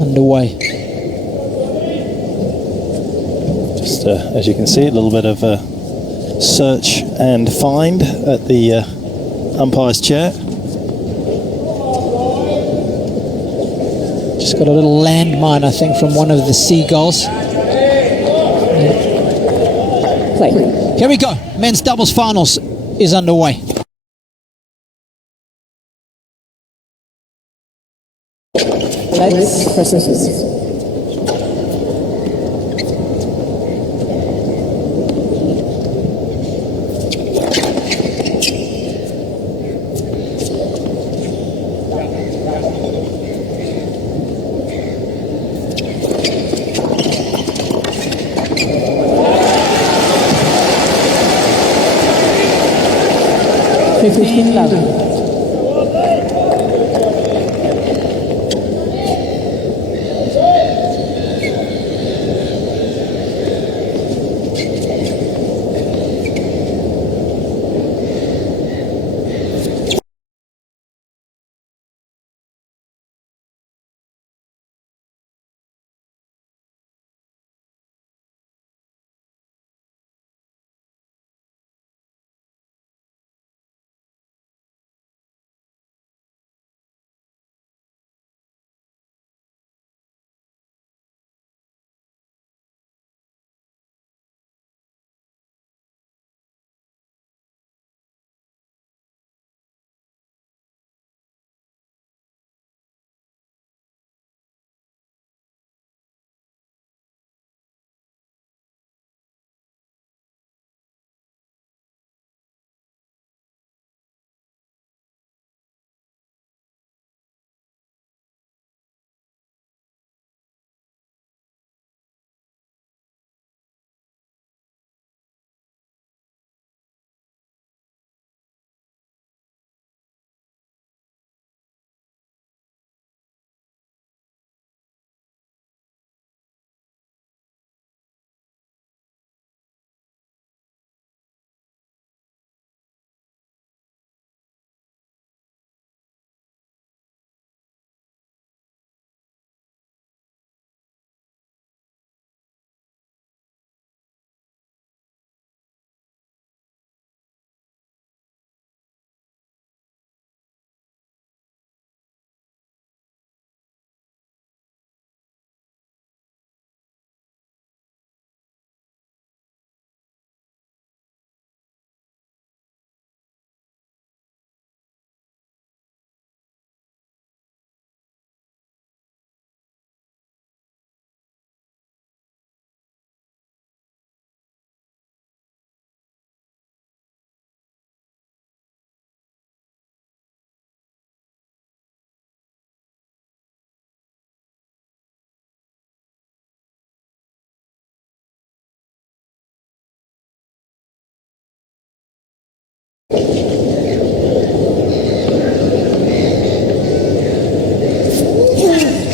underway. Just as you can see, a little bit of search and find at the umpire's chair. Just got a little landmine, I think, from one of the seagulls. Here we go. Men's doubles finals is underway. Let's proceed.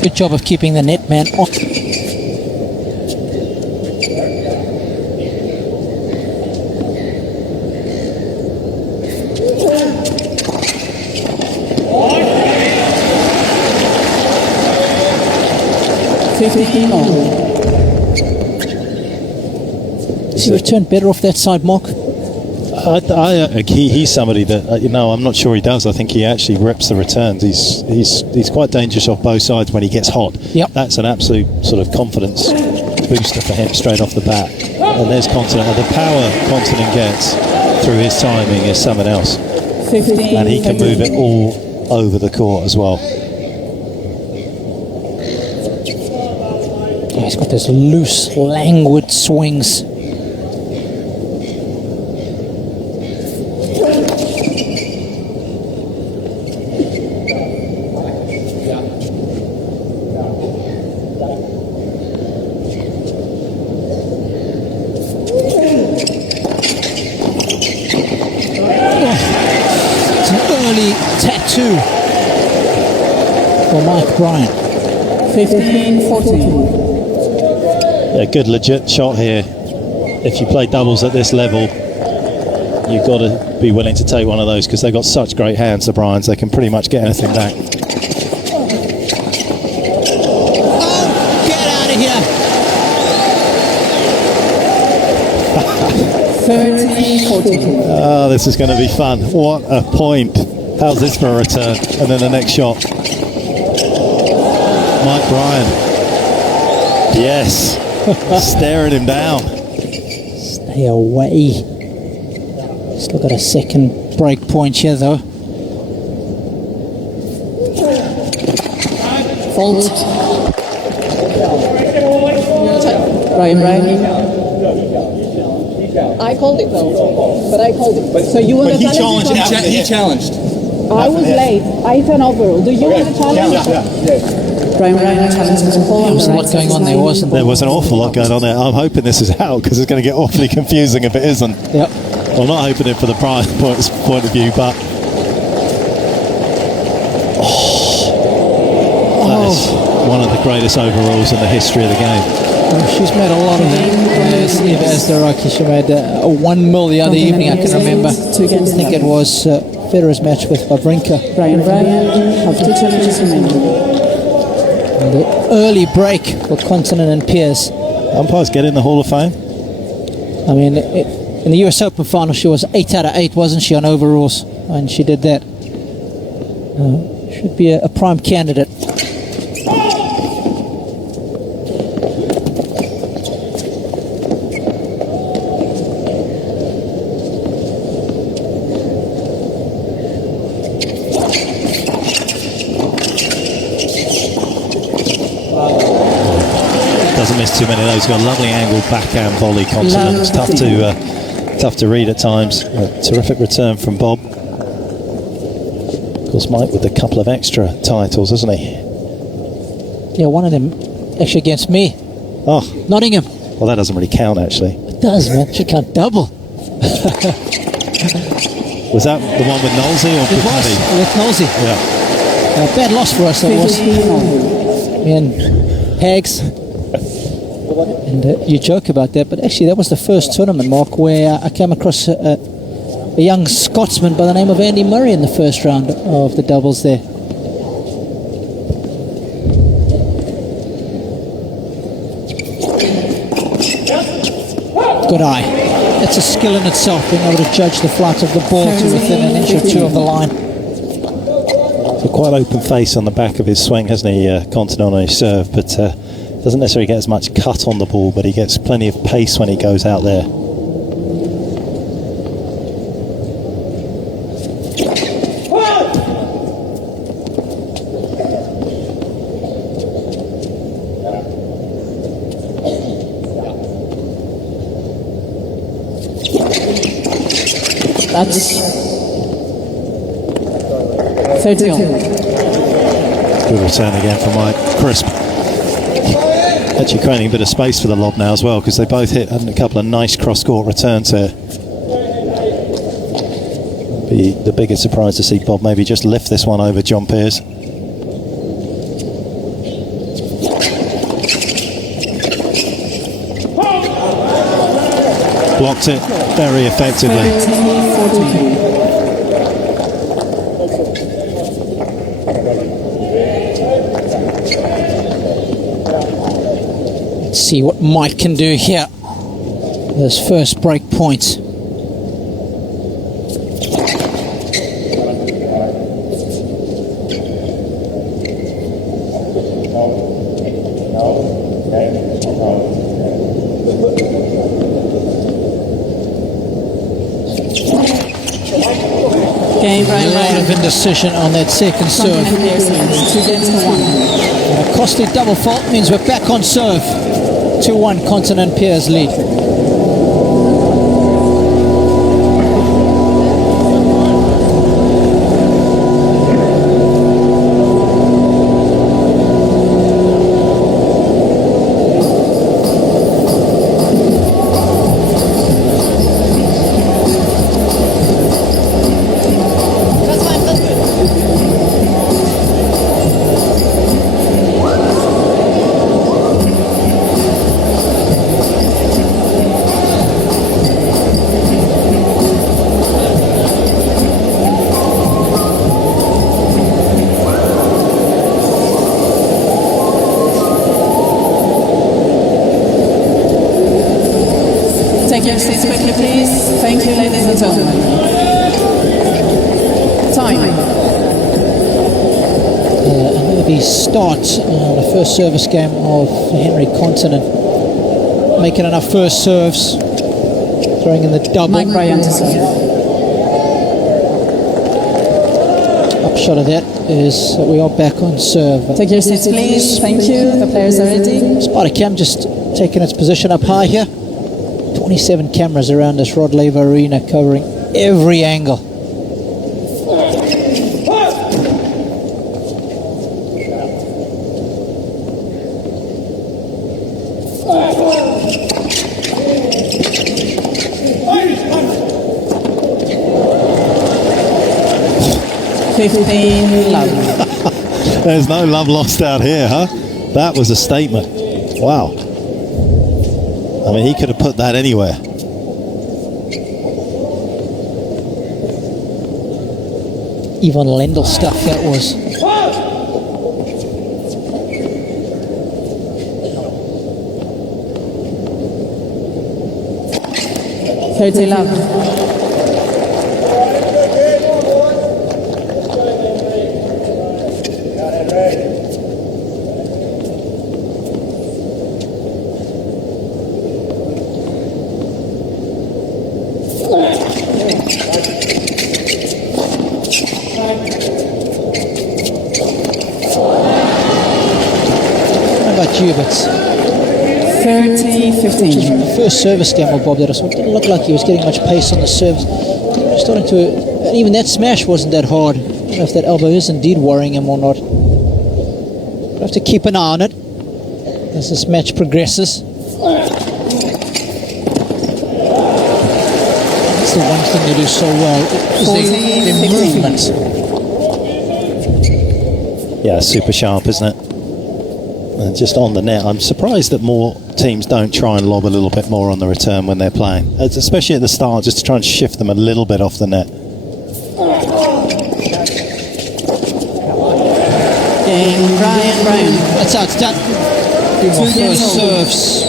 Good job of keeping the net man off. Does he return better off that side, Mark? He's somebody that I'm not sure he does. I think he actually rips the returns. He's quite dangerous off both sides when he gets hot. Yep. That's an absolute sort of confidence booster for him straight off the bat. And there's Kontinen. The power Kontinen gets through his timing is something else. And he can move it all over the court as well. Yeah, he's got those loose, languid swings. Tattoo for Mike Bryan. 15-14. A good legit shot here. If you play doubles at this level, you've got to be willing to take one of those because they've got such great hands, the Bryans. They can pretty much get anything back. 30-14. Oh, this is going to be fun. What a point. How's this for a return? And then the next shot. Mike Bryan. Yes. Staring him down. Stay away. Still got a second break point here though. Fault. Bryan. I called it though, but I called it. So you want to challenge it? He challenged. I was late. I hit an overrule. Do you want to challenge? Bryan challenges the whole. There was a lot going on there, wasn't there? There was an awful lot going on there. I'm hoping this is out because it's going to get awfully confusing if it isn't. Yep. Well, not hoping it for the Bryan point of view, but that is one of the greatest overalls in the history of the game. She's made a lot of them. Eva Azdaraki, she made a 1 mil the other evening, I can remember. I think it was Federer's match with Wawrinka. Bryan have 2 challenges remaining. And the early break for Kontinen and Piers. Umpires get in the Hall of Fame. I mean, in the US Open final, she was 8 out of 8, wasn't she, on overalls? And she did that. Should be a prime candidate. Doesn't miss too many of those. Got a lovely angled backhand volley. Kontinen. It's tough to read at times. A terrific return from Bob. Of course, Mike with a couple of extra titles, hasn't he? Yeah, one of them actually against me. Oh, Nottingham. well, that doesn't really count, actually. It does, man. She can't double. Was that the one with Knowlesy or It was with Nosey. Yeah. Bad loss for us, that was. Me and Hags. And you joke about that, but actually that was the first tournament, Mark, where I came across a young Scotsman by the name of Andy Murray in the first round of the doubles there. Good eye. It's a skill in itself, being able to judge the flight of the ball to within an inch or two of the line. So quite open face on the back of his swing, hasn't he, Kontinen on his serve, but doesn't necessarily get as much cut on the ball, but he gets plenty of pace when he goes out there. That's 30. Good return again from Mike. Crisp. Actually creating a bit of space for the lob now as well, because they both hit a couple of nice cross-court returns here. Be the biggest surprise to see Bob maybe just lift this one over John Peers. Blocked it very effectively. 14. See what Mike can do here. This first break point. Game, A lot of indecision on that second serve. 2-1. A costly double fault means we're back on serve. 2-1 Kontinen Piers lead. points only. Time. The start, the first service game of Henry Kontinen, making enough first serves, throwing in the double. Mike Bryan to serve. Upshot of that is that we are back on serve. Take your seats, please. Thank you. The players are ready. Spider Cam just taking its position up high here. 27 cameras around this Rod Laver Arena covering every angle. Love. There's no love lost out here, huh? That was a statement. Wow. I mean, he could have put that anywhere. Yvonne Lendl stuff that was. 30 love. You, but 30-15. The first service game of Bob that I saw didn't look like he was getting much pace on the serves. Starting to, and even that smash wasn't that hard. I don't know if that elbow is indeed worrying him or not. We'll have to keep an eye on it as this match progresses. That's the one thing they do so well, is their movement. Yeah, super sharp, isn't it? And just on the net, I'm surprised that more teams don't try and lob a little bit more on the return when they're playing, especially at the start, just to try and shift them a little bit off the net. Bryan. That's how it's done. First serves.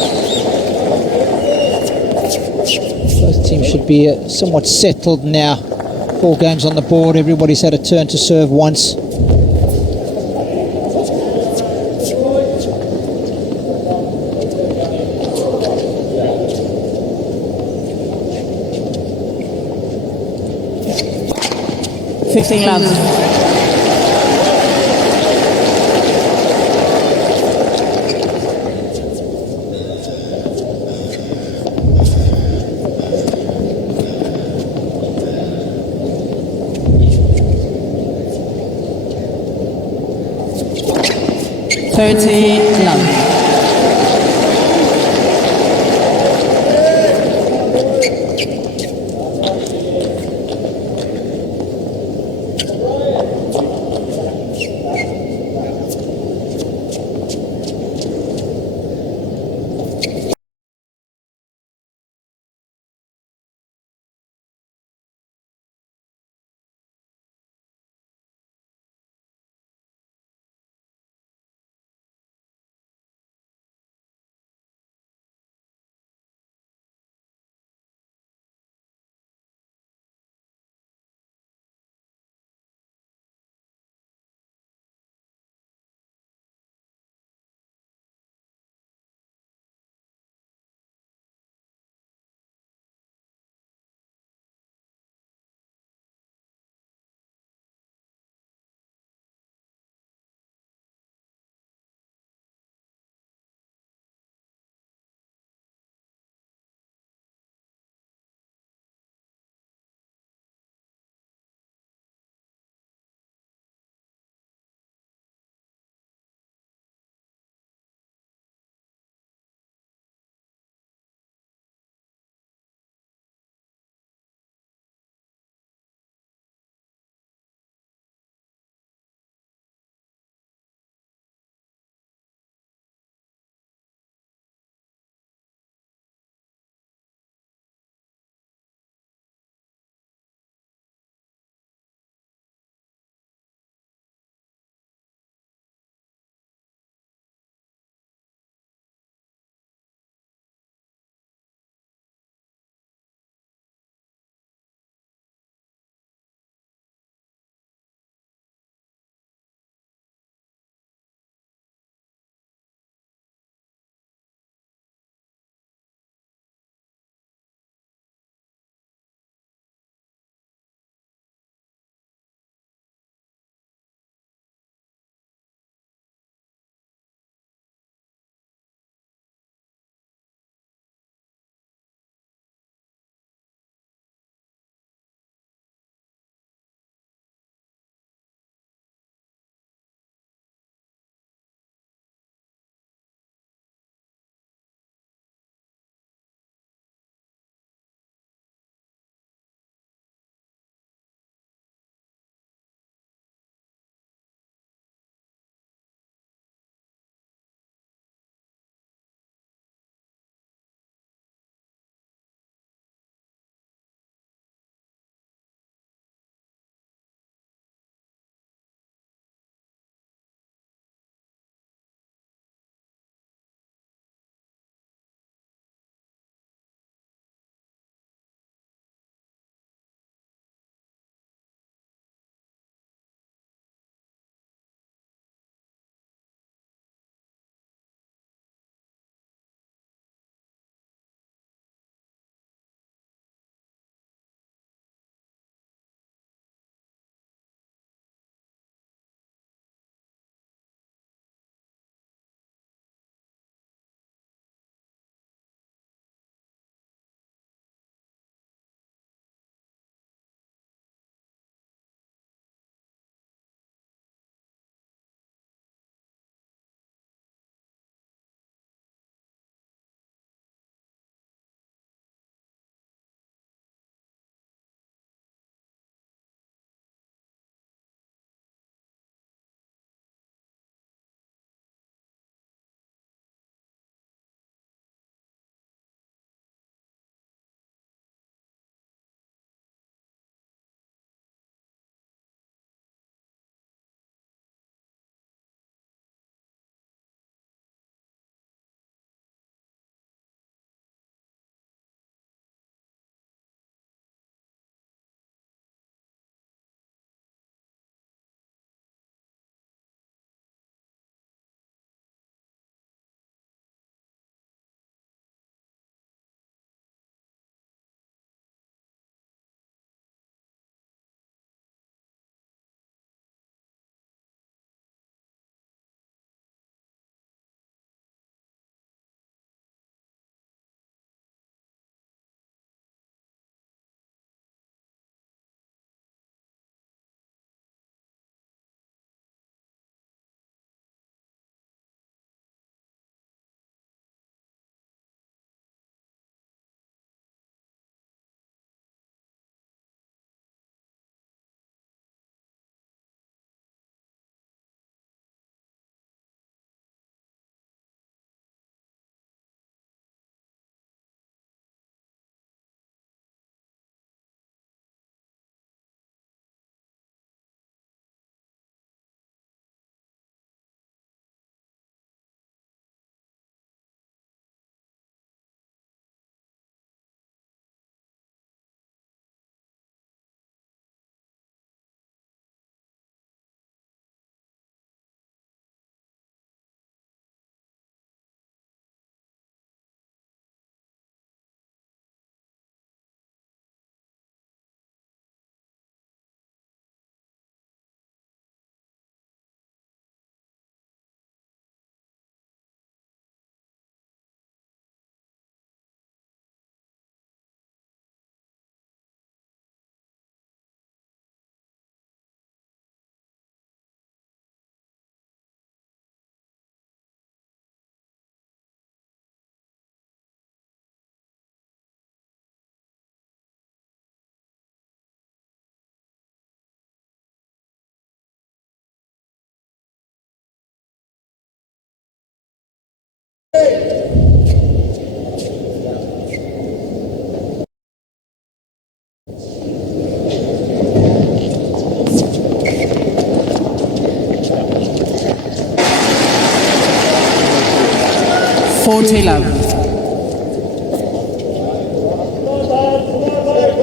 Both teams should be somewhat settled now. 4 games on the board, everybody's had a turn to serve once. Love. Love.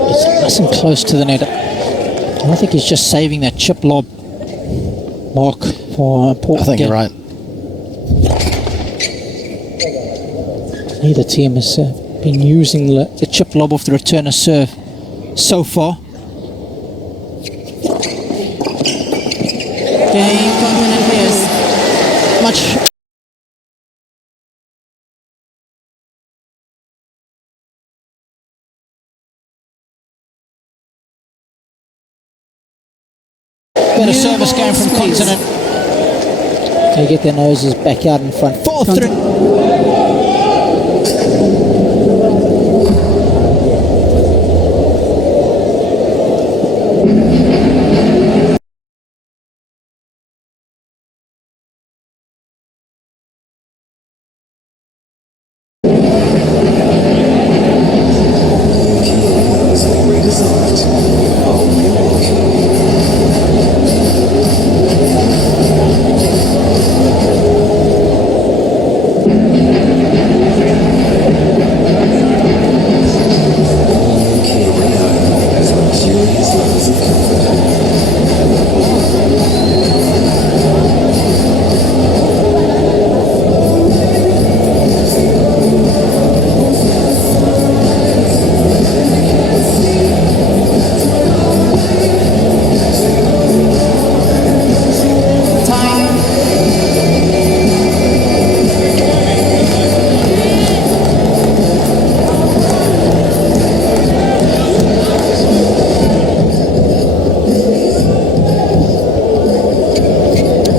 It's nice and close to the net. I think he's just saving that chip lob mark for Port. I think you're right. Neither team has been using the chip lob off the returner serve so far. Game Kontinen players. Much. Better service game from Kontinen. They get their noses back out in front. 4-3.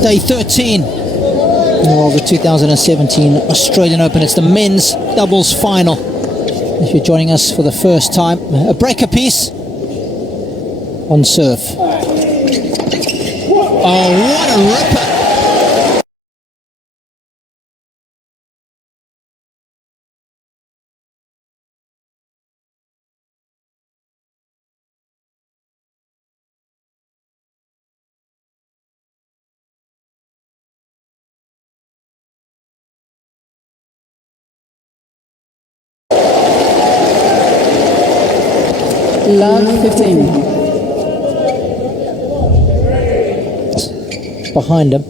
Day 13 of the 2017 Australian Open. It's the men's doubles final. If you're joining us for the first time, a breaker piece on serve. Oh, what a ripper! Love 15. Behind him.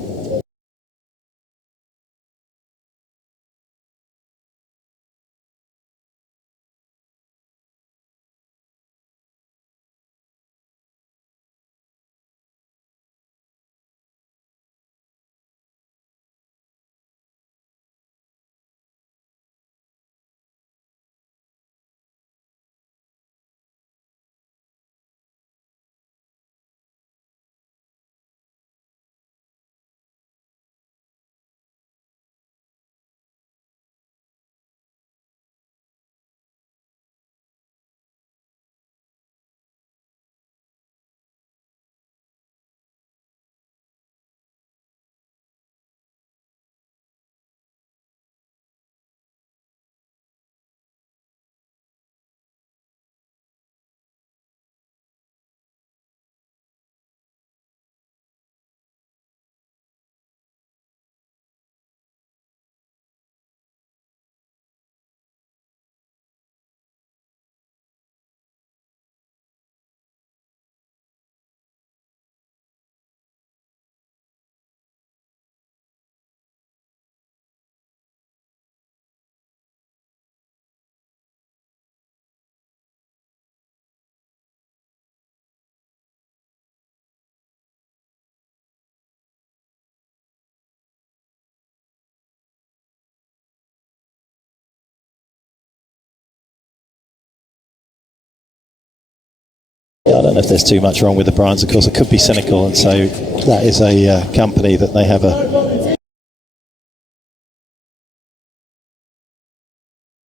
I don't know if there's too much wrong with the Bryans. Of course, I could be cynical and say that is a company that they have a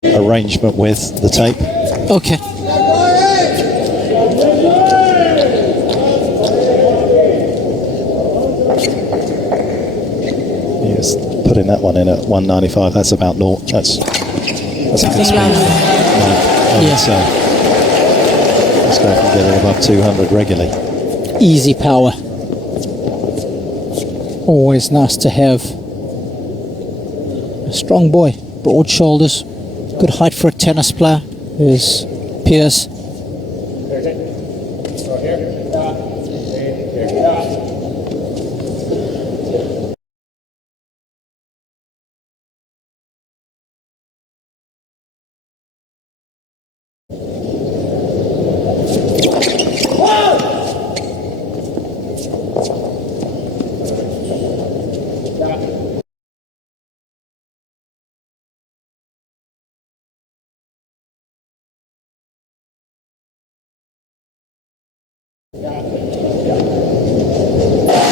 arrangement with the tape. Okay. Yes, put putting that one in at 195. That's about naught. That's a good speed. I would say. This guy can get it above 200 regularly. Easy power. Always nice to have a strong boy. Broad shoulders. Good height for a tennis player. There's Pierce.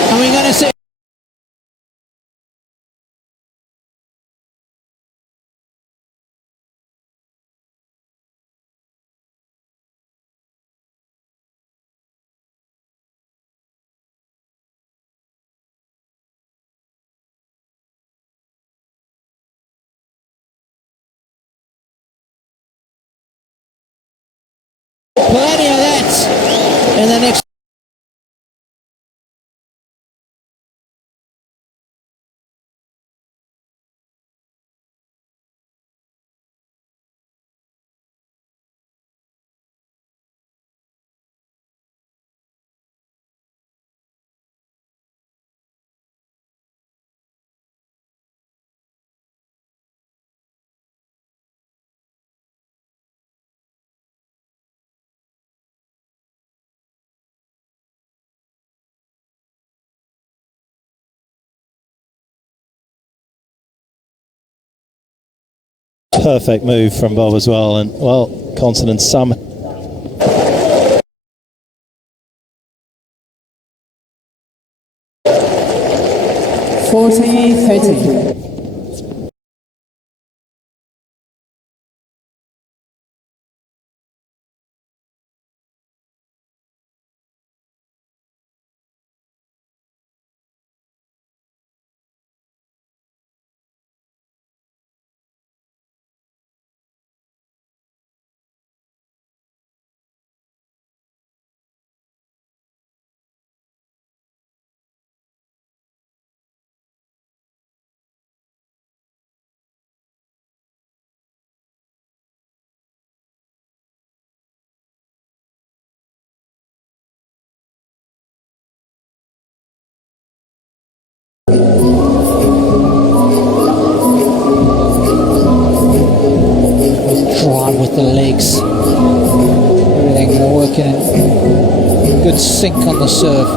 And we're going to see. Plenty of that in the next. Perfect move from Bob as well, and well, Kontinen some. Right with the legs. Everything working in good sync on the serve.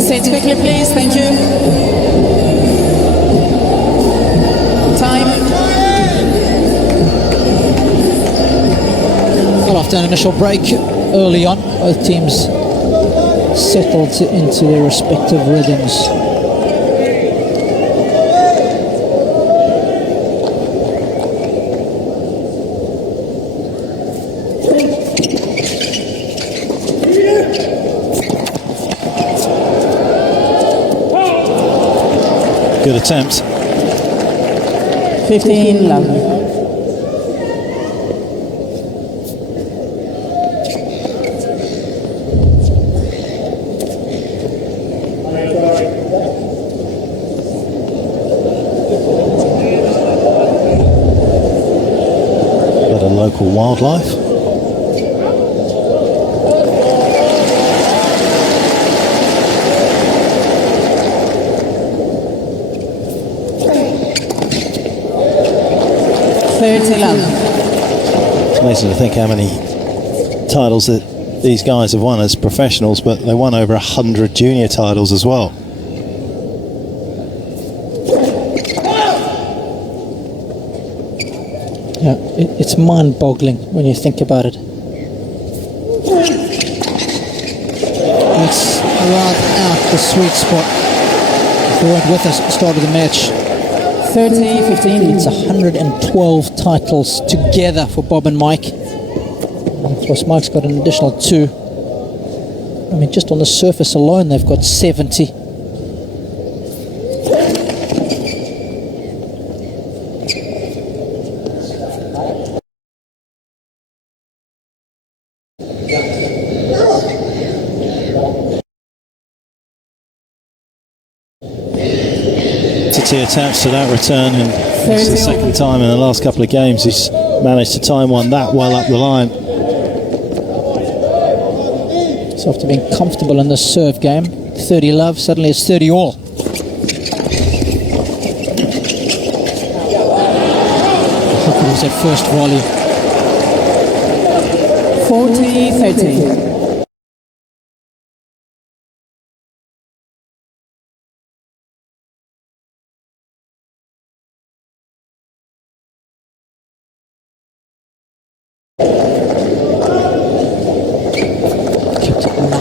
Sit quickly, please. Thank you. Time. Well, after an initial break early on, both teams settled into their respective rhythms. Good attempt. 15 love. Bit of local wildlife. It's amazing to think how many titles that these guys have won as professionals, but they won over 100 junior titles as well. Yeah, it's mind-boggling when you think about it. It's right out the sweet spot. who weren't with us at the start of the match, 30-15. it's 112 titles together for Bob and Mike. And of course, Mike's got an additional 2. I mean, just on the surface alone, they've got 70. Attached to that return, and it's the second time in the last couple of games he's managed to time one that well up the line. So after being comfortable in this serve game, 30 love, suddenly it's 30 all. Look at that first volley. 40-30.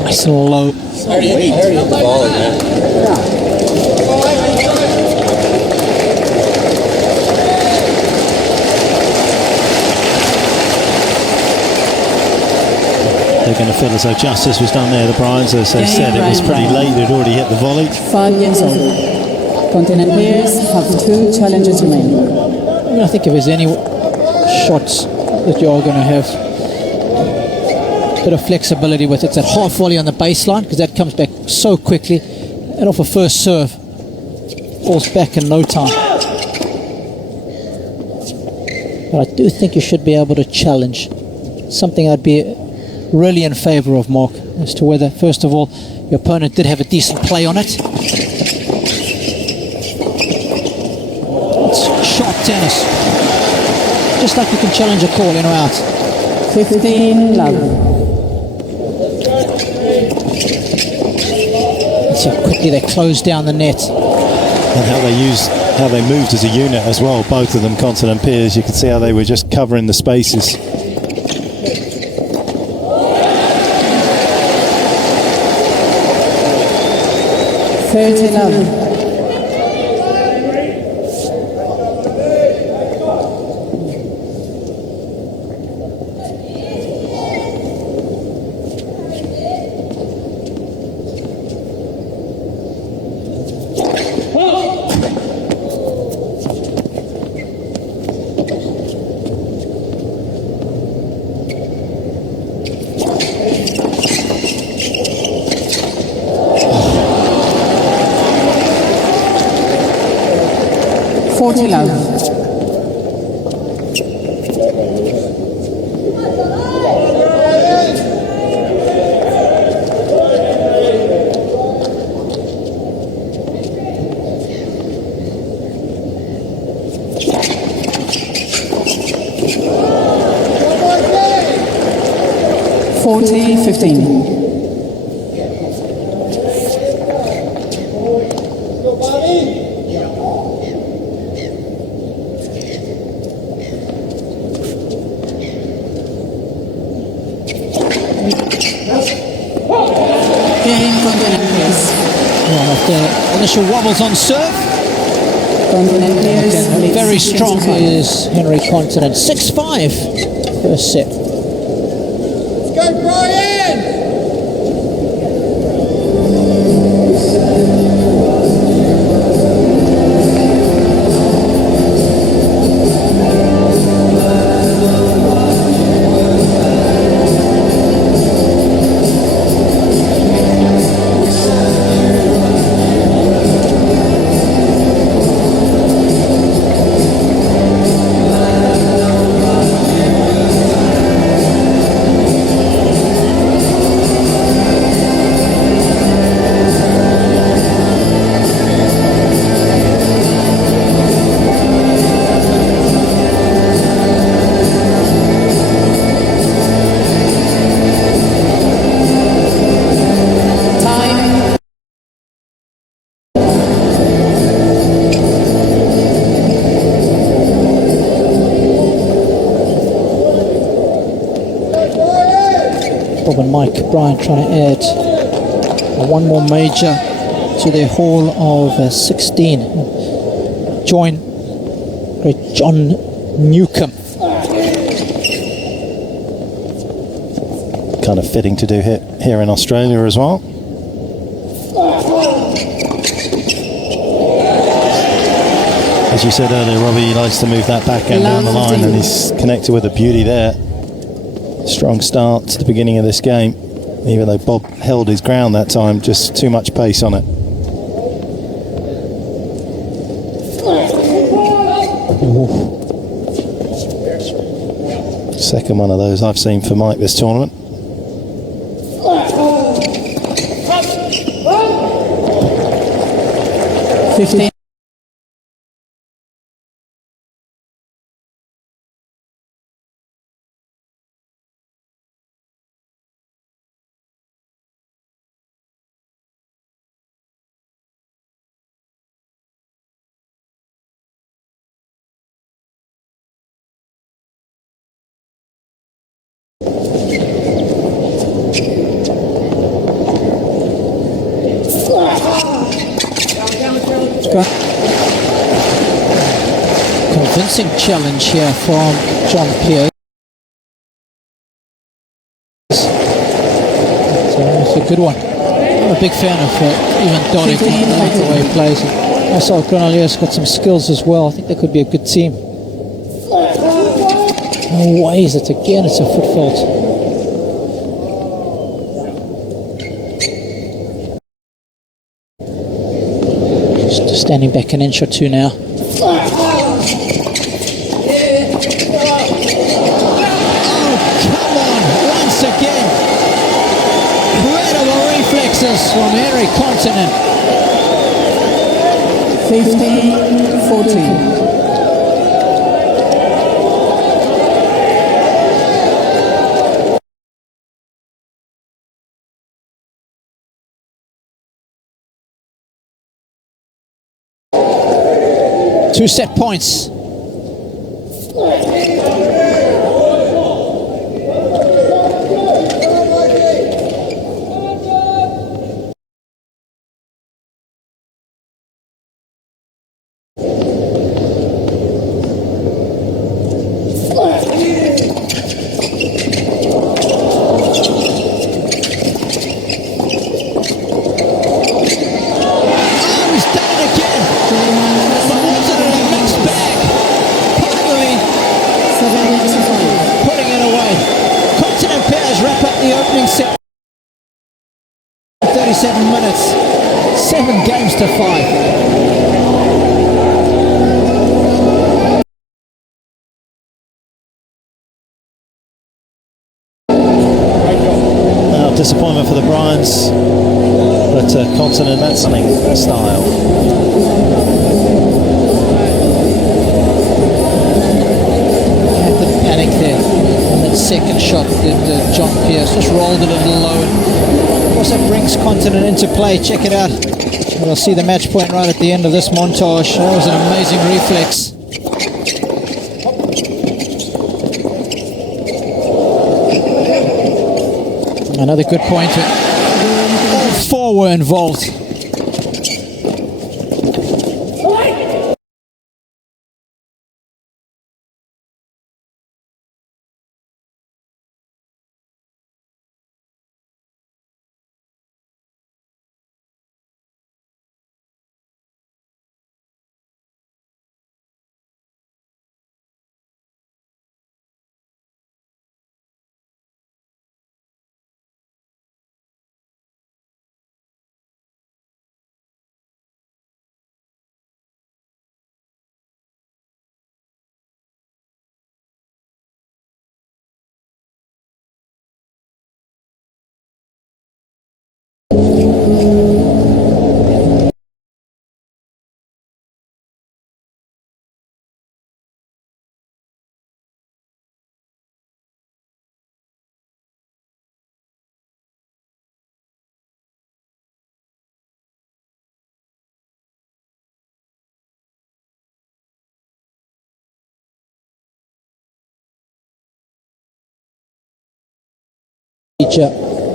Nice and low. I heard the ball, man. They're going to feel as though justice was done there. The Bryans, as they said, it was pretty late. They'd already hit the volley. 5 years old. Kontinen players have 2 challenges remaining. I mean, I think if there's any shots that you are going to have a bit of flexibility with, it's that half volley on the baseline, because that comes back so quickly, and off a first serve falls back in no time. But I do think you should be able to challenge. Something I'd be really in favour of, Mark, as to whether, first of all, your opponent did have a decent play on it. It's sharp tennis. Just like you can challenge a call in or out. 15 love. See how quickly they close down the net. And how they moved as a unit as well, both of them, Kontinen and Piers. You could see how they were just covering the spaces. $30. 40 love. $40-15. After initial wobbles on serve, Kontinen very strong is Henry Kontinen. 6-5 first set. Let's go, Bryan! Bob and Mike, Bryan trying to add one more major to their haul of 16. Join great John Newcomb. Kind of fitting to do here in Australia as well. As you said earlier, Robbie, he likes to move that backhand down the line, and he's connected with a beauty there. Strong start to the beginning of this game, even though Bob held his ground that time, just too much pace on it. Second one of those I've seen for Mike this tournament. Convincing challenge here from John Pierce. It's a good one. I'm a big fan of even Donington. I like the way he plays. I saw Granolier's got some skills as well. I think that could be a good team. No ways, it's a foot fault. Just standing back an inch or two now. Again, incredible reflexes from Harry Kontinen. 15-14. Two set points. The opening set, 37 minutes, 7 games to 5. Disappointment for the Bryans, but Kontinen, that's something style. Had the panic there on that second shot that John Pierce just rolled it a little low. And of course, that brings Kontinen into play. Check it out. We'll see the match point right at the end of this montage. That was an amazing reflex. Another good point. All 4 were involved.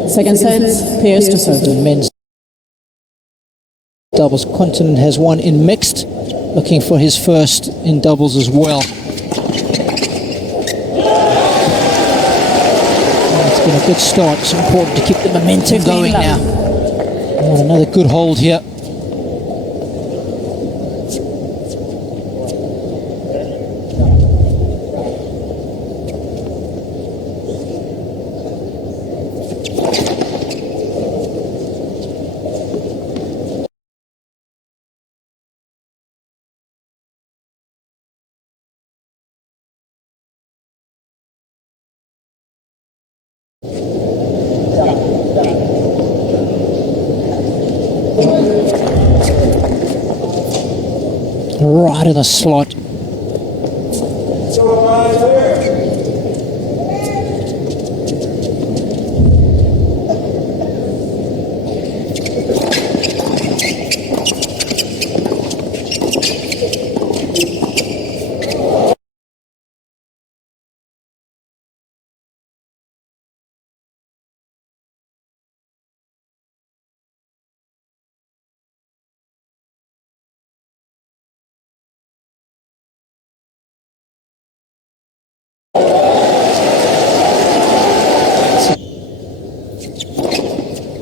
Second set, Pierce to serve. Men's doubles. Kontinen has one in mixed, looking for his first in doubles as well. It's been a good start. It's important to keep the momentum going now. Oh, another good hold here. Right in the slot.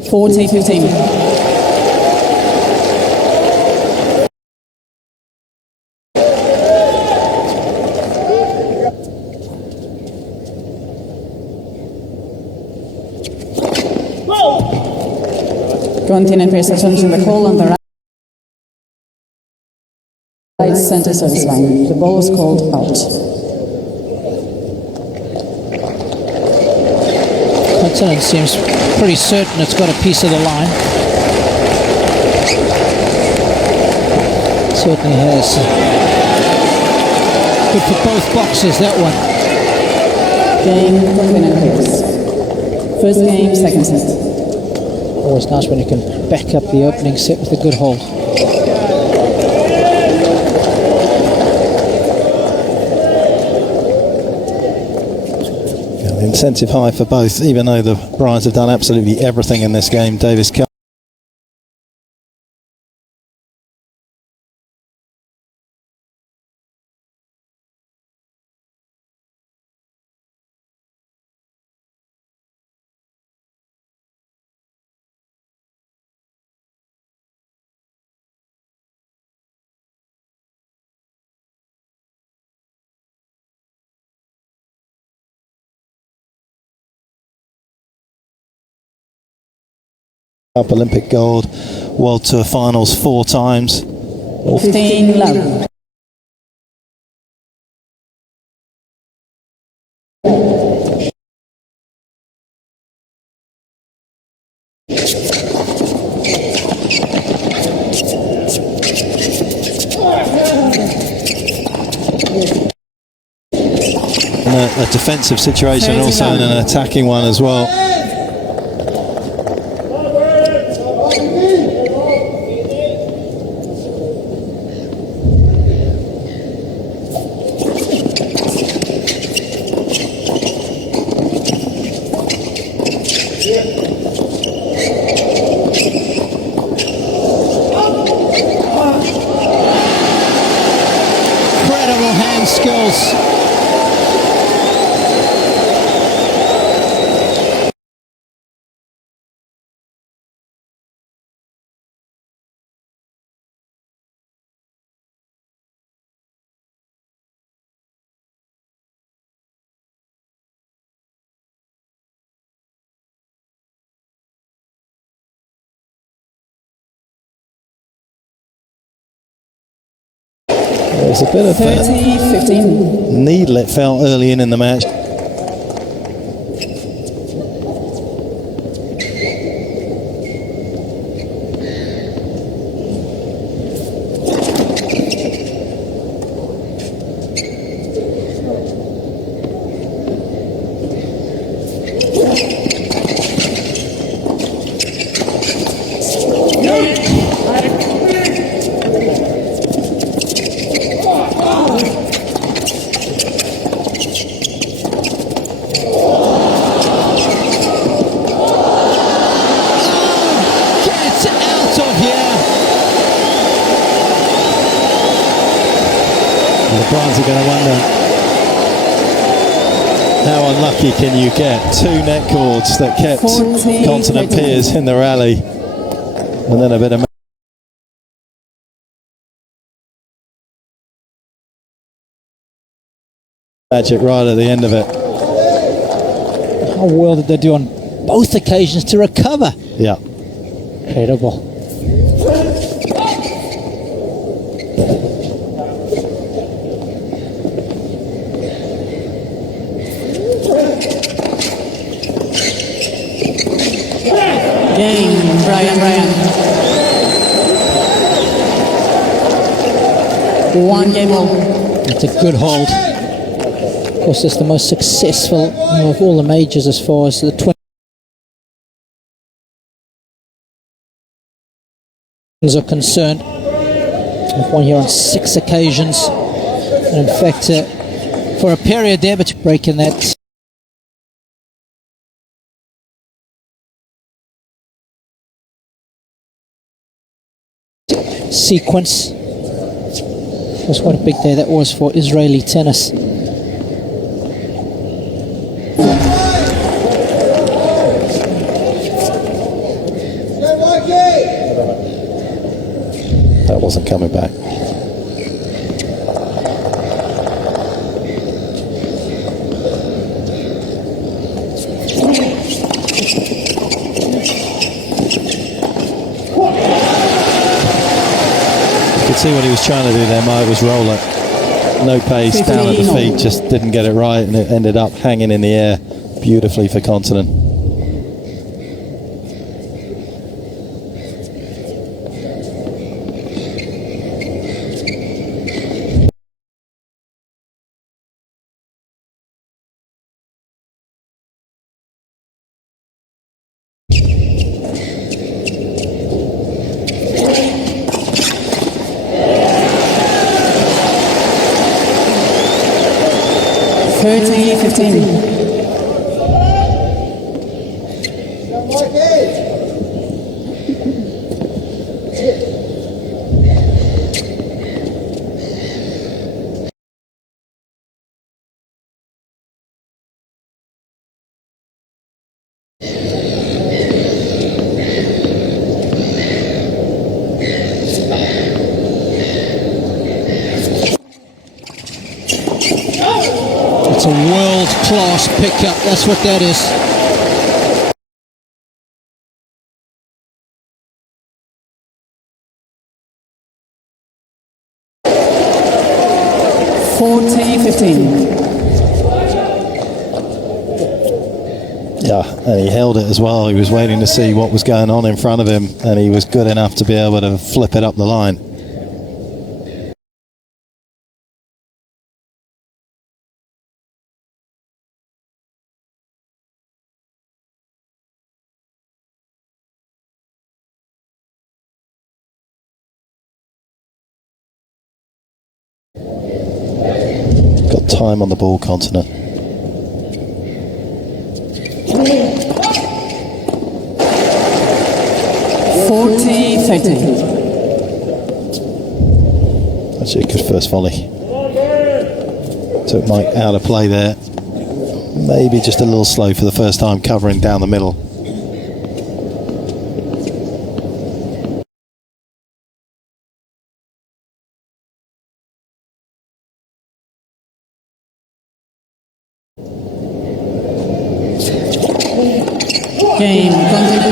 Forty 15. Kontinen pays attention to the call on the right center service line. The ball was called out. Kontinen seems pretty certain it's got a piece of the line. Certainly has. Good for both boxes, that one. Game, Kontinen plays. First game, second set. Always nice when you can back up the opening set with a good hold. Yeah, the incentive high for both, even though the Bryans have done absolutely everything in this game. Davis Cup. Olympic gold, World Tour finals 4 times. 15 love. In a defensive situation and also in an attacking one as well. Incredible hand skills. There's a bit of 30-15. needle it felt early in the match. the Bryans are going to wonder, how unlucky can you get? Two net cords that kept Kontinen Piers in the rally, and then a bit of magic right at the end of it. How well did they do on both occasions to recover? Yeah. Incredible. Game, Bryan. 1 game all. It's a good hold. Of course, it's the most successful of all the majors as far as the twins are concerned. We've won here on 6 occasions. And in fact, for a period there, but breaking that sequence. Was what a big day that was for Israeli tennis. That wasn't coming back. See what he was trying to do there. Mike was roller, no pace, down at the feet, just didn't get it right, and it ended up hanging in the air beautifully for Kontinen. It's a world-class pickup, that's what that is. Yeah, and he held it as well. He was waiting to see what was going on in front of him, and he was good enough to be able to flip it up the line. Got time on the ball, Kontinen. Actually, a good first volley. Took Mike out of play there. Maybe just a little slow for the first time, covering down the middle. Game, Kontinen.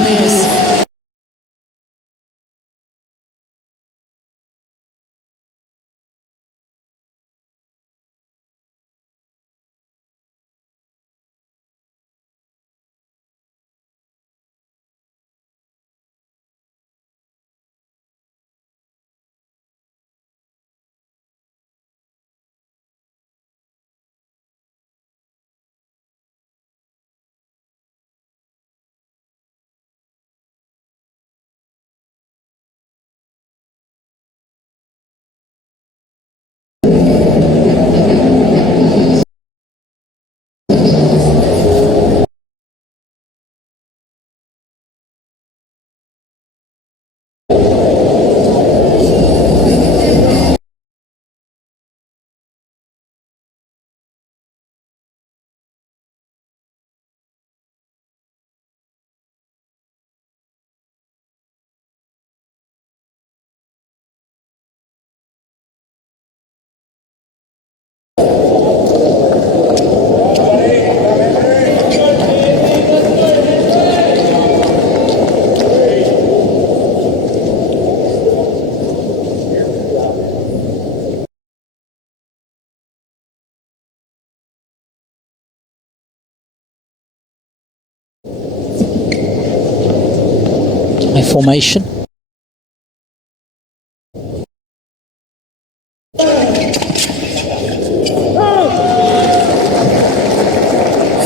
My formation.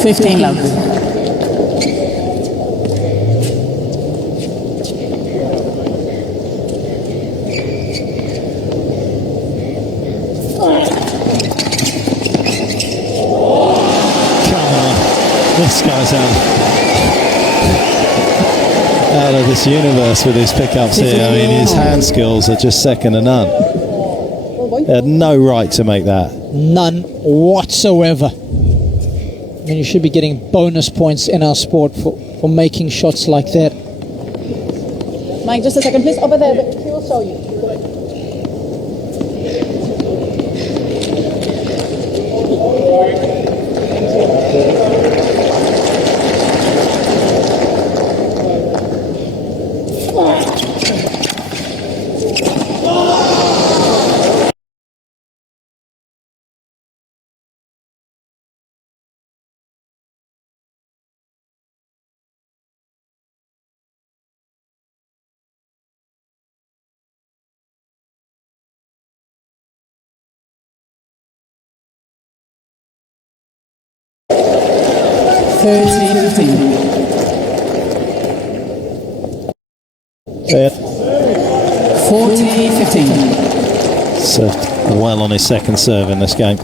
Fifteen love. This guy's out of this universe with his pickups here. I mean, his hand skills are just second to none. They had no right to make that. None whatsoever. I mean, you should be getting bonus points in our sport for making shots like that. Mike, just a second, please. Over there, he will show you. Yeah. 40-15. So well on his second serve in this game.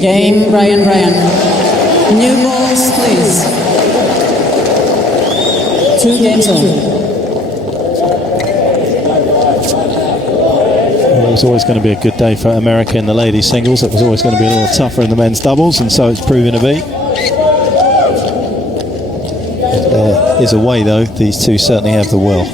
Game, Bryan. New balls, please. 2 games on. It was always going to be a good day for America in the ladies singles. It was always going to be a little tougher in the men's doubles, and so it's proven to be. There is a way, though. These two certainly have the will.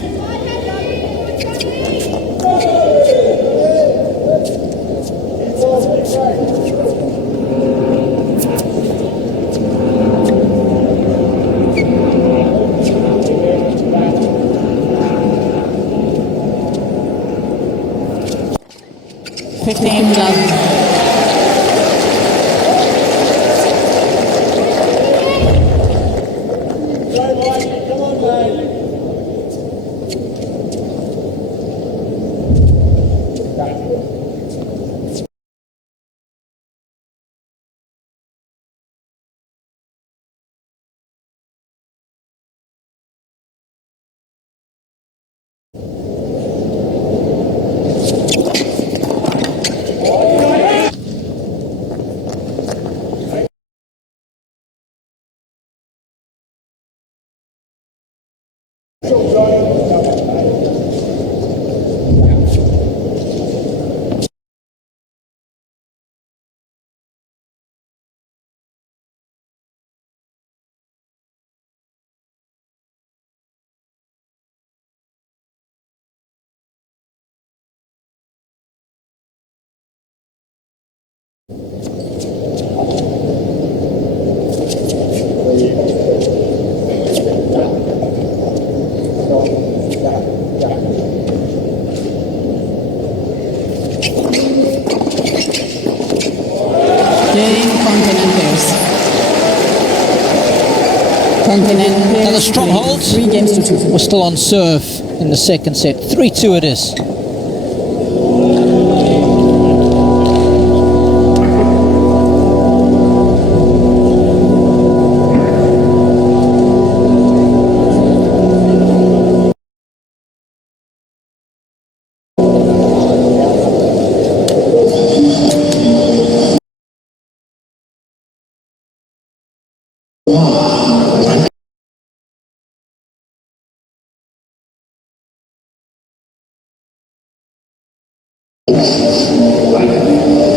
Another strong hold. 3 games to 2. We're still on serve in the second set. 3-2 it is.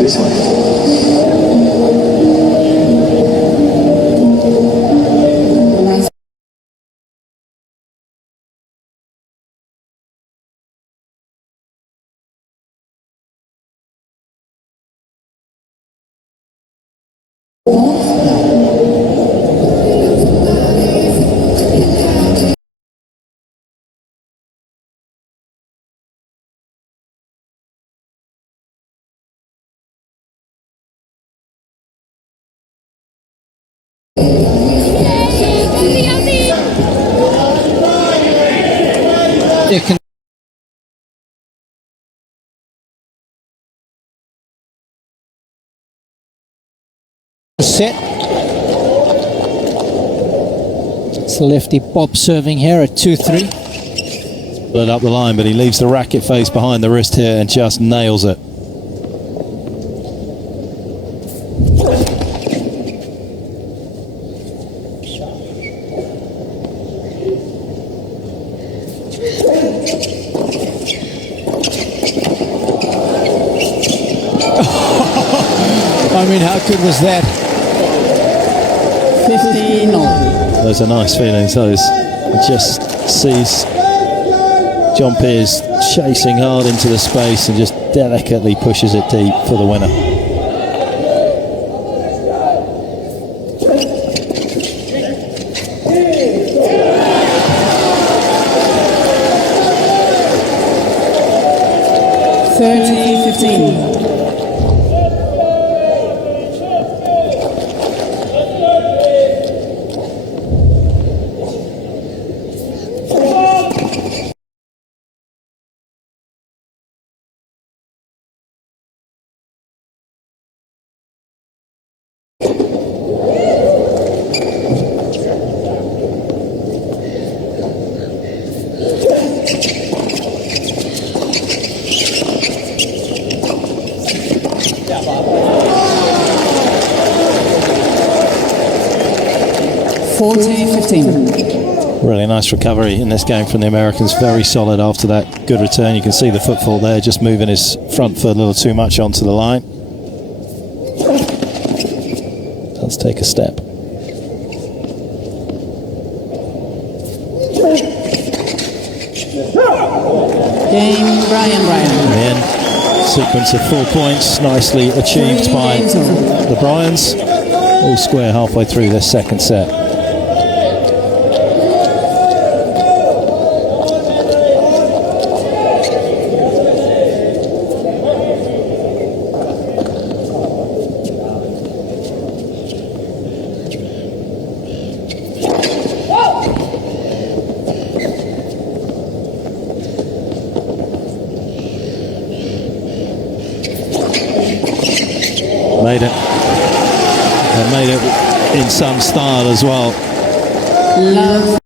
This one. It can set. It's the lefty Bob serving here at 2-3. Split up the line, but he leaves the racket face behind the wrist here and just nails it. I mean, how good was that? 15-all. Those are nice feelings, those. He just sees John Peers chasing hard into the space and just delicately pushes it deep for the winner. Really nice recovery in this game from the Americans. Very solid after that good return. You can see the footfall there, just moving his front foot a little too much onto the line. Let's take a step. Game, Bryan. In the end, sequence of 4 points, nicely achieved by the Bryans. All square halfway through this second set. Made it. And made it in some style as well. Love.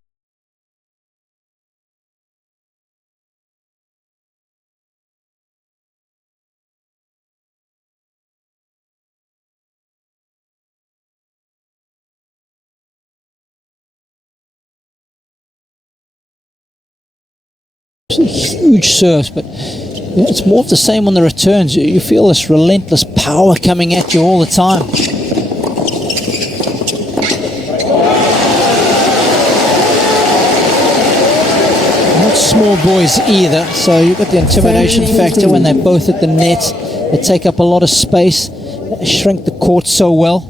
Huge serves, but it's more of the same on the returns. You feel this relentless power coming at you all the time. Not small boys either, so you've got the intimidation factor when they're both at the net. They take up a lot of space, they shrink the court so well.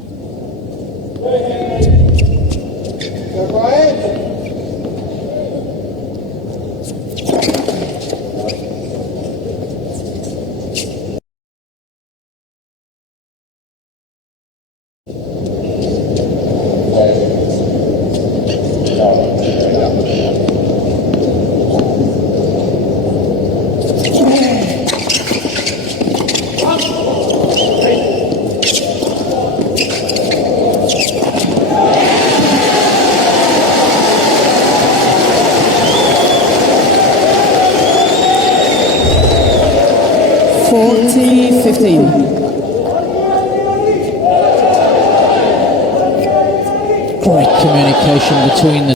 Great communication between the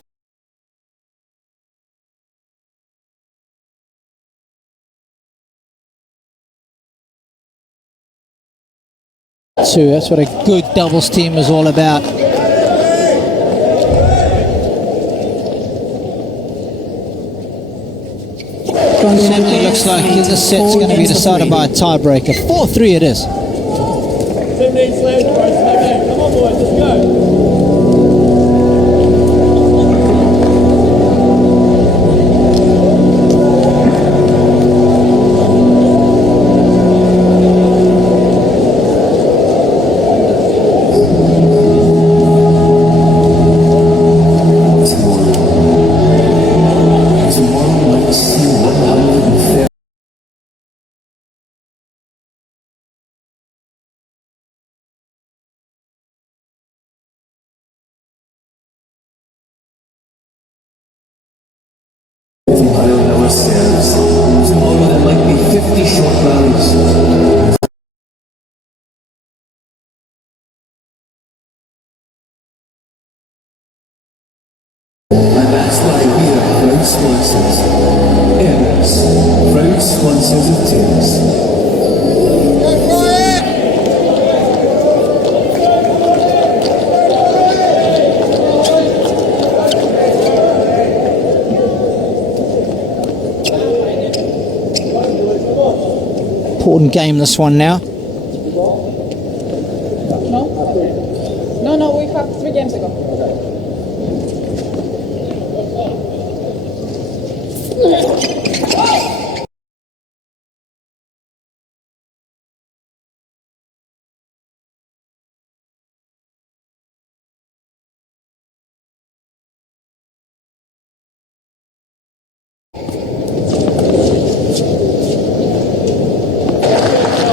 two. That's what a good doubles team is all about. Certainly looks like this set's going to be decided by a tiebreaker. 4-3 it is. 7-8 slash, come on, boys. one set of twos. Go, Bryan! Important game, this one now. No, we have 3 games ago.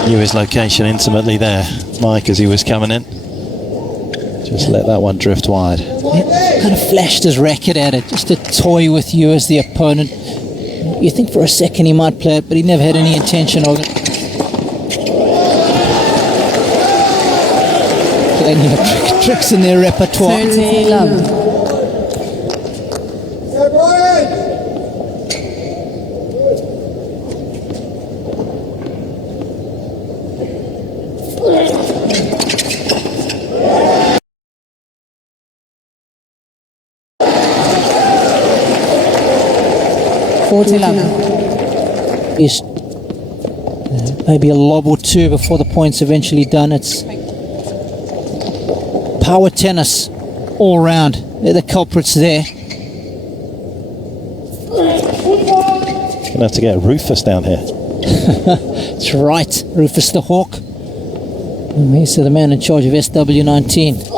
Knew his location intimately there, Mike, as he was coming in. Just let that one drift wide. Kind of flashed his racket at it, just to toy with you as the opponent. You think for a second he might play it, but he never had any intention of it. Plenty of tricks in their repertoire. 30 love. Go, Bryan! 40 love. Is maybe a lob or two before the point's eventually done. It's power tennis all round. They're the culprits there. Gonna have to get Rufus down here. That's right, Rufus the Hawk. And he's the man in charge of SW19.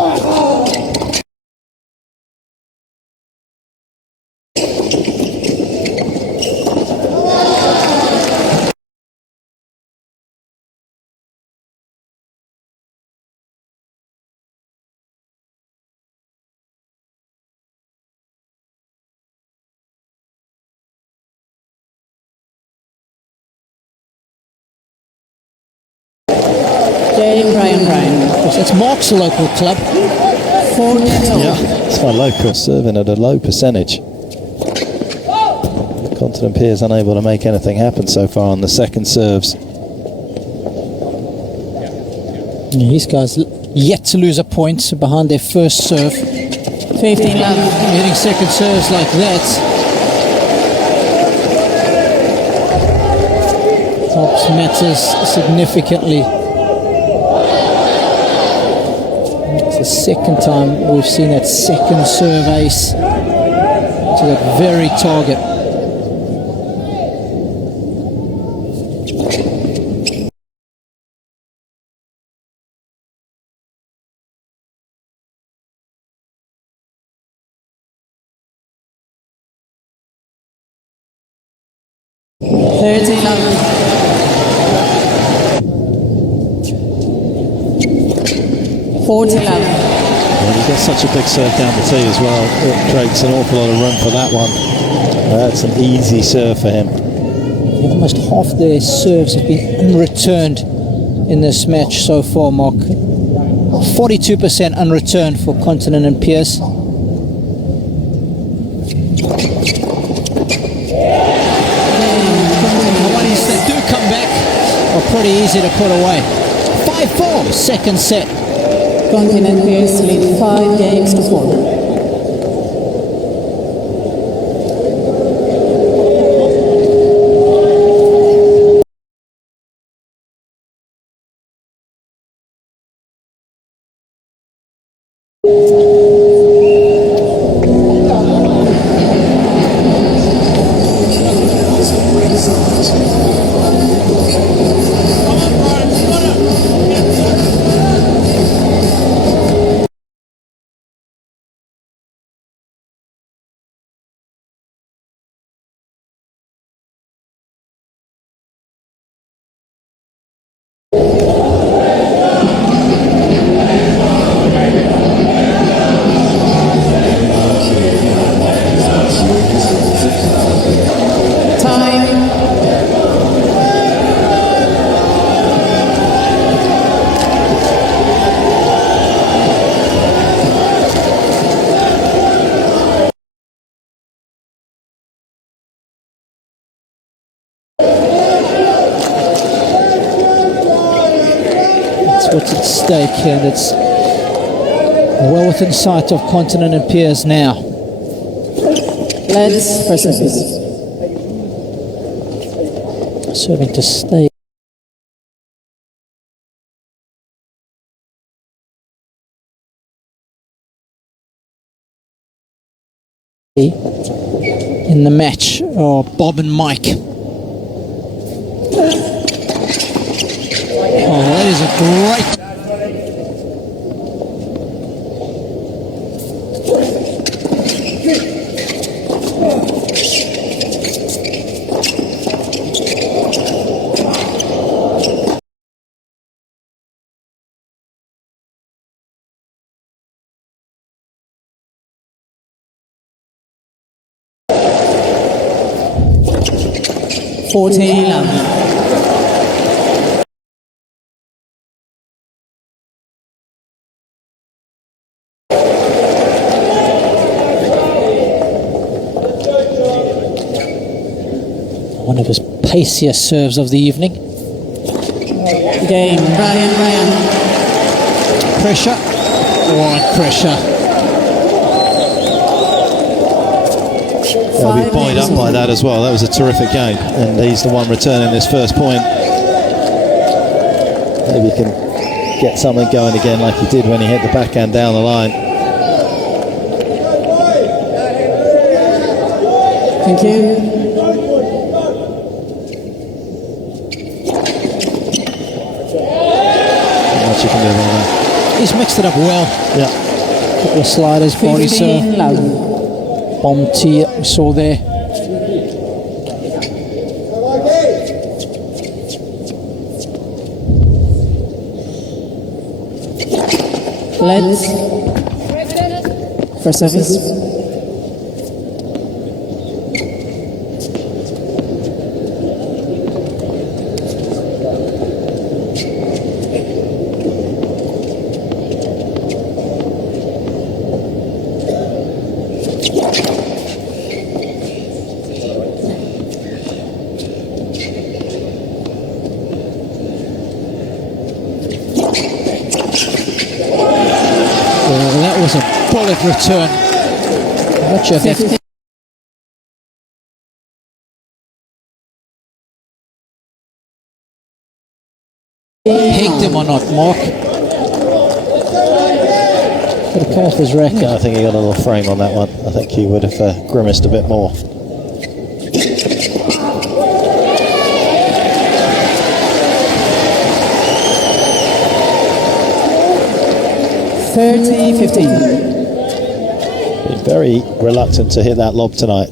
Bryan. It's Mark's local club. 40 Yeah, it's my local, serving at a low percentage. Kontinen appears unable to make anything happen so far on the second serves. These guys yet to lose a point behind their first serve. 15 love. Hitting second serves like that helps matters significantly. It's the second time we've seen that second serve ace to that very target. Well, you've got such a big serve down the tee as well. It creates an awful lot of room for that one. That's an easy serve for him. Almost half their serves have been unreturned in this match so far, Mark. 42% unreturned for Kontinen and Pierce. The ones that do come back are pretty easy to put away. 5-4, second set. Kontinen Pierce lead 5 games to 4. stake, and it's well within sight of Kontinen and Piers now. Let's first service. Serving to stay. In the match are Bob and Mike. Oh, that is a great. One of his pacier serves of the evening. Game, Bryan. Pressure. Wide pressure. They'll be buoyed up by that as well. That was a terrific game, and he's the one returning this first point. Maybe he can get something going again like he did when he hit the backhand down the line. Thank you. You can do all that. He's mixed it up well. Yeah. Couple of sliders, body serve, bomb tee we saw there. Let's first service. That was a bullet return. I'm not sure if that pegged him or not, Mark. Could have come off his racket. I think he got a little frame on that one. I think he would have grimaced a bit more. 30-15. Been very reluctant to hit that lob tonight.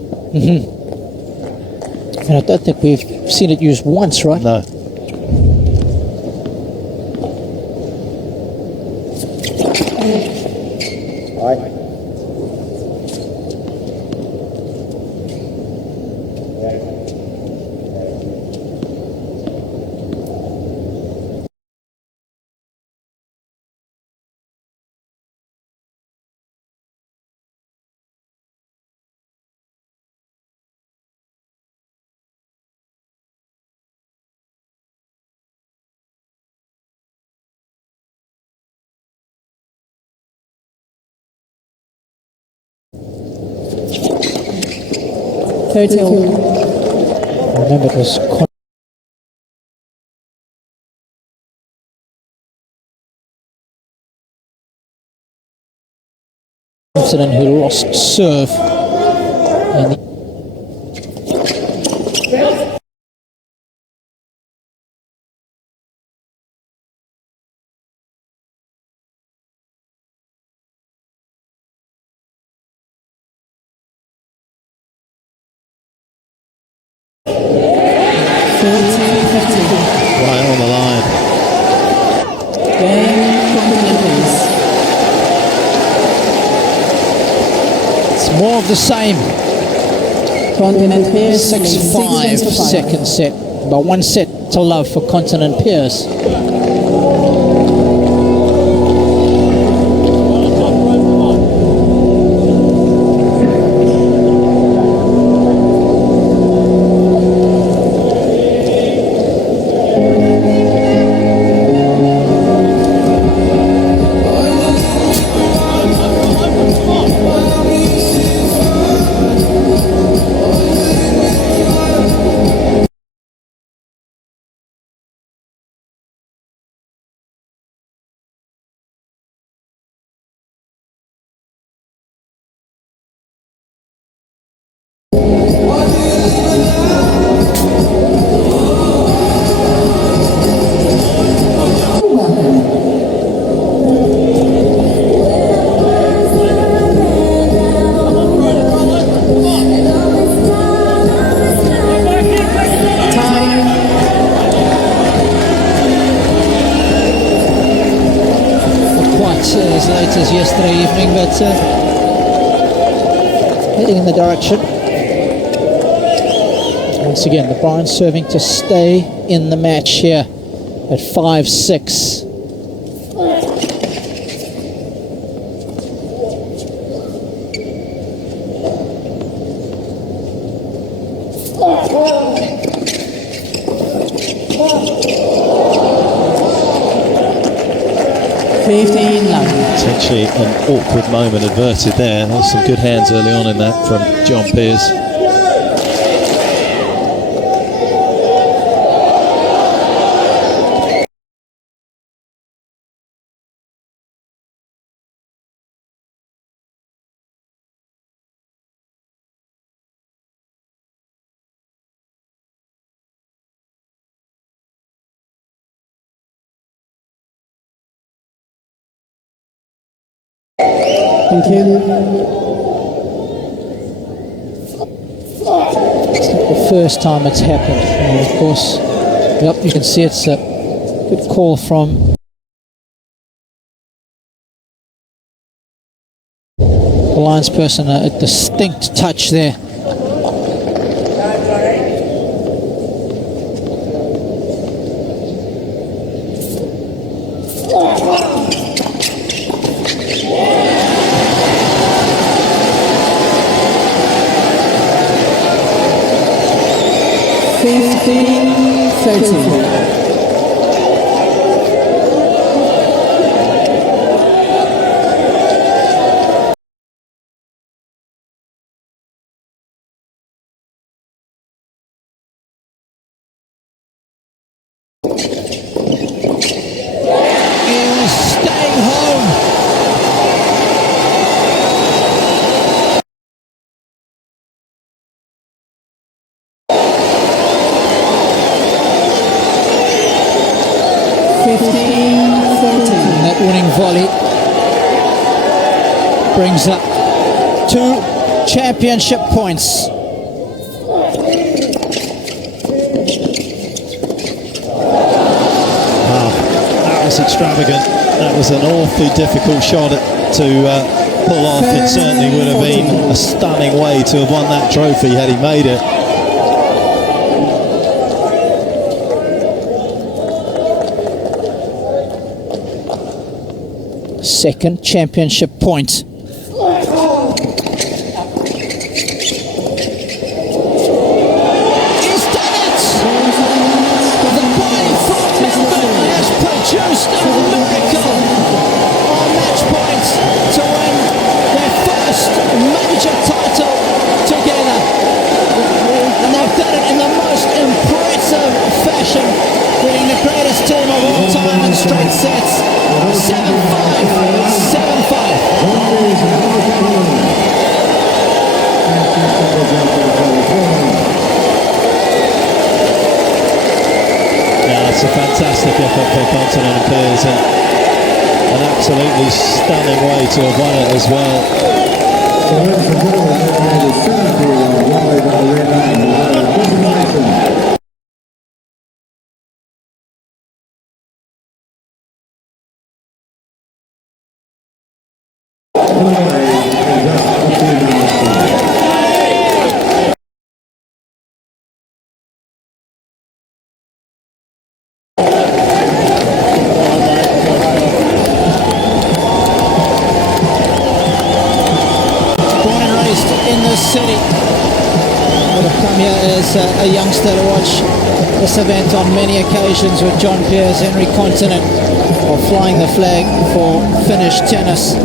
And I don't think we've seen it used once, right? No. Remember, it was Kontinen who lost serve. And Right on the line. it's more of the same. 6-5 second set. But one set to love for Kontinen Piers. Saturday evening, but heading in the direction. Once again, the Bryan serving to stay in the match here at 5-6. Potentially an awkward moment averted there. There's some good hands early on in that from John Peers. Thank you. It's not the first time it's happened. And of course, yep, you can see it's a good call from the linesperson, a distinct touch there. That winning volley brings up 2 championship points. Wow, that was extravagant. That was an awfully difficult shot to pull off. It certainly would have been a stunning way to have won that trophy had he made it. Second championship point. He's done it! The boy from Melbourne has produced a miracle on match point to win their first major title together. And they've done it in the most impressive fashion, beating the greatest team of all time in straight sets. 7-5, 7-5. Yeah, it's a fantastic effort for Kontinen and Peers, and an absolutely stunning way to have won it as well. City. Would have come here as a youngster to watch this event on many occasions with John Peers, Henry Kontinen, or flying the flag for Finnish tennis. I'm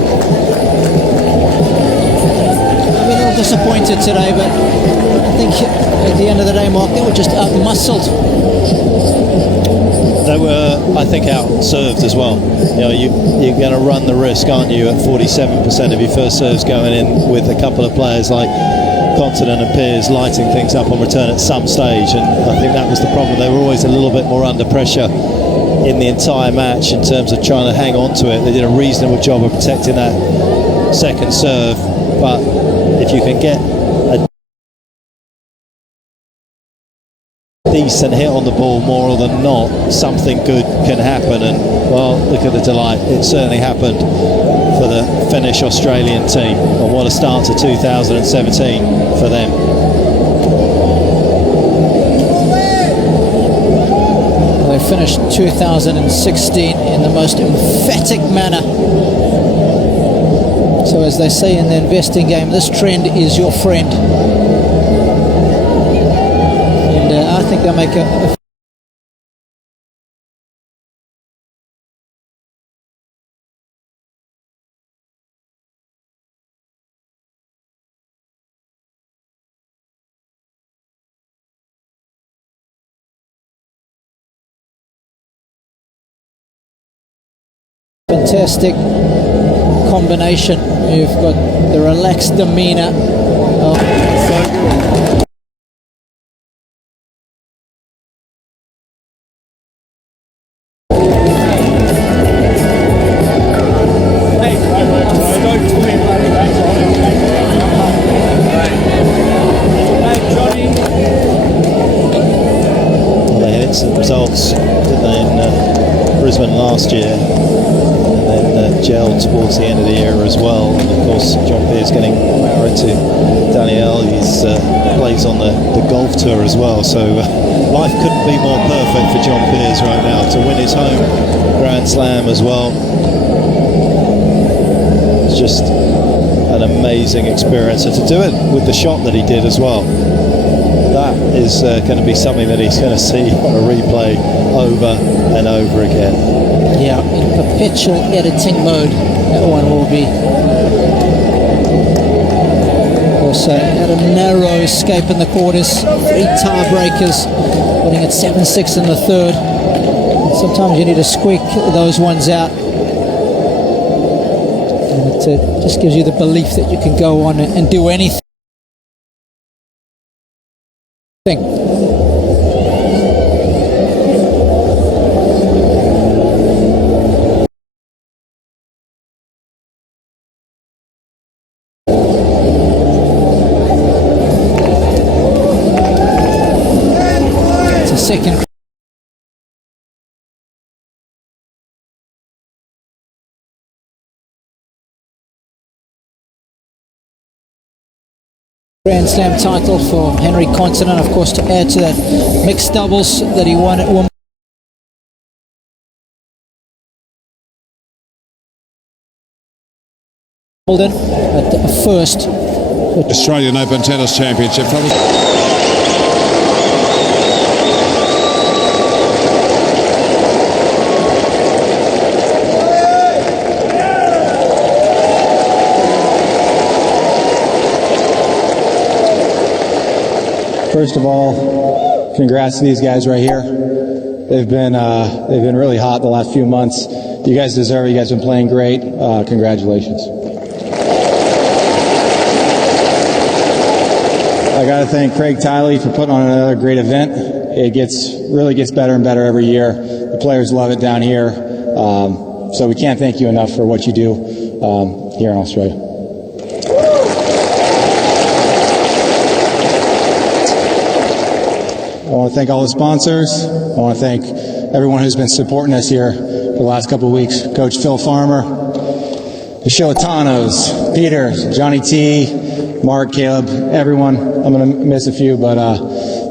a little disappointed today, but I think at the end of the day, Mark, they were just out-muscled. They were, I think, out-served as well. You know, you're going to run the risk, aren't you, at 47% of your first serves going in with a couple of players like Kontinen and Peers lighting things up on return at some stage, and I think that was the problem. They were always a little bit more under pressure in the entire match in terms of trying to hang on to it. They did a reasonable job of protecting that second serve, but if you can get a decent hit on the ball more than not, something good can happen. And well, look at the delight, it certainly happened for for the Finnish Australian team, and what a start to 2017 for them. They finished 2016 in the most emphatic manner. So as they say in the investing game, this trend is your friend. And I think they'll make a fantastic combination. You've got the relaxed demeanor of well, they had instant results, didn't they, in Brisbane last year, and then gelled towards the end of the year as well. And of course, John Pearce getting married to Danielle. He plays on the golf tour as well, so life couldn't be more perfect for John Pearce right now to win his home Grand Slam as well. It's just an amazing experience, and to do it with the shot that he did as well, that is going to be something that he's going to see on a replay over and over again. yeah, in perpetual editing mode, that one will be. Also had a narrow escape in the quarters, 3 tiebreakers, putting it 7-6 in the third. And sometimes you need to squeak those ones out. And it just gives you the belief that you can go on and do anything. Second Grand Slam title for Henry Kontinen, of course, to add to that mixed doubles that he won at Wimbledon at the first Australian Open Tennis Championship. First of all, congrats to these guys right here. They've been really hot the last few months. You guys deserve it. You guys have been playing great. Congratulations. I got to thank Craig Tiley for putting on another great event. It really gets better and better every year. The players love it down here. So we can't thank you enough for what you do here in Australia. I want to thank all the sponsors. I want to thank everyone who's been supporting us here for the last couple of weeks. Coach Phil Farmer, the Shilatanos, Peter, Johnny T, Mark, Caleb, everyone. I'm going to miss a few, but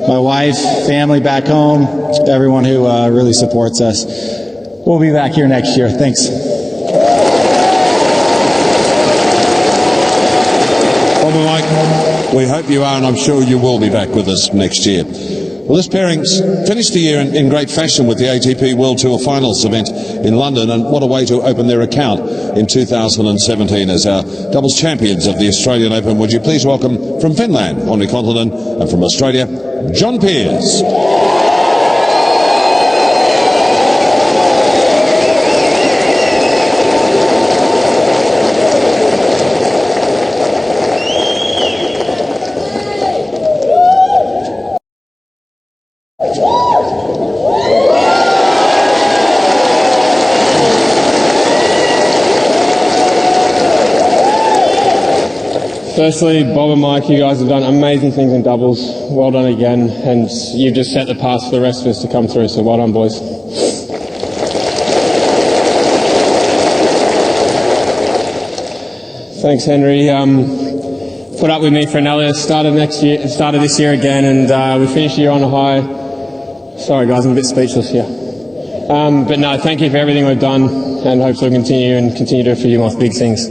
my wife, family back home, everyone who really supports us. We'll be back here next year. Thanks. Bobby Mike, we hope you are, and I'm sure you will be back with us next year. Well, this pairing's finished the year in great fashion with the ATP World Tour Finals event in London, and what a way to open their account in 2017 as our doubles champions of the Australian Open. Would you please welcome from Finland, Henri Kontinen, and from Australia, John Pearce. Firstly, Bob and Mike, you guys have done amazing things in doubles. Well done again, and you've just set the path for the rest of us to come through, so well done, boys. Thanks, Henry. Put up with me for another start of this year again, and we finished the year on a high. Sorry, guys, I'm a bit speechless here. But no, thank you for everything we've done, and hopefully we'll continue to do a few more big things.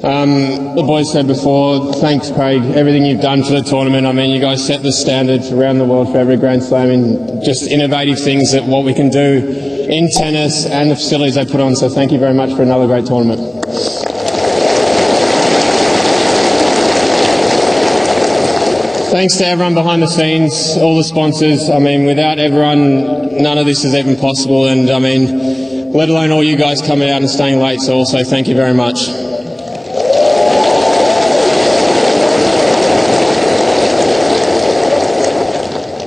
The boys said before, thanks, Craig, everything you've done for the tournament. I mean, you guys set the standards around the world for every Grand Slam and just innovative things that what we can do in tennis and the facilities they put on. So thank you very much for another great tournament. Thanks to everyone behind the scenes, all the sponsors. I mean, without everyone, none of this is even possible. And I mean, let alone all you guys coming out and staying late. So also thank you very much.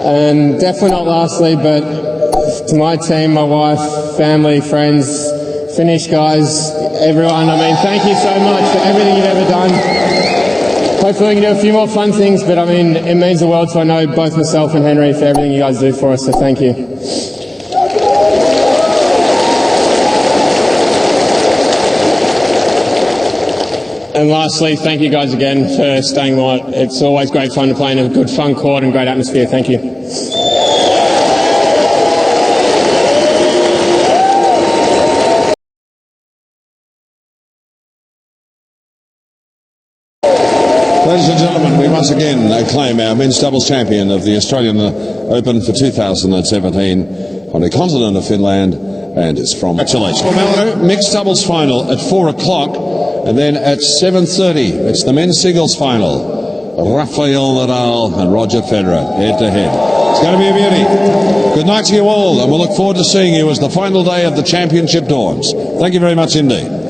And definitely not lastly, but to my team, my wife, family, friends, Finnish guys, everyone, I mean, thank you so much for everything you've ever done. Hopefully we can do a few more fun things, but I mean, it means the world to I know both myself and Henry for everything you guys do for us, so thank you. And lastly, thank you guys again for staying light. It's always great fun to play in a good fun court and great atmosphere. Thank you. Ladies and gentlemen, we once again acclaim our men's doubles champion of the Australian Open for 2017 on the continent of Finland, and it's from Congratulations. Mixed doubles final at 4 o'clock, and then at 7:30 it's the men's singles final. Rafael Nadal and Roger Federer head to head. It's going to be a beauty. Good night to you all, and we'll look forward to seeing you as the final day of the championship dawns. Thank you very much indeed.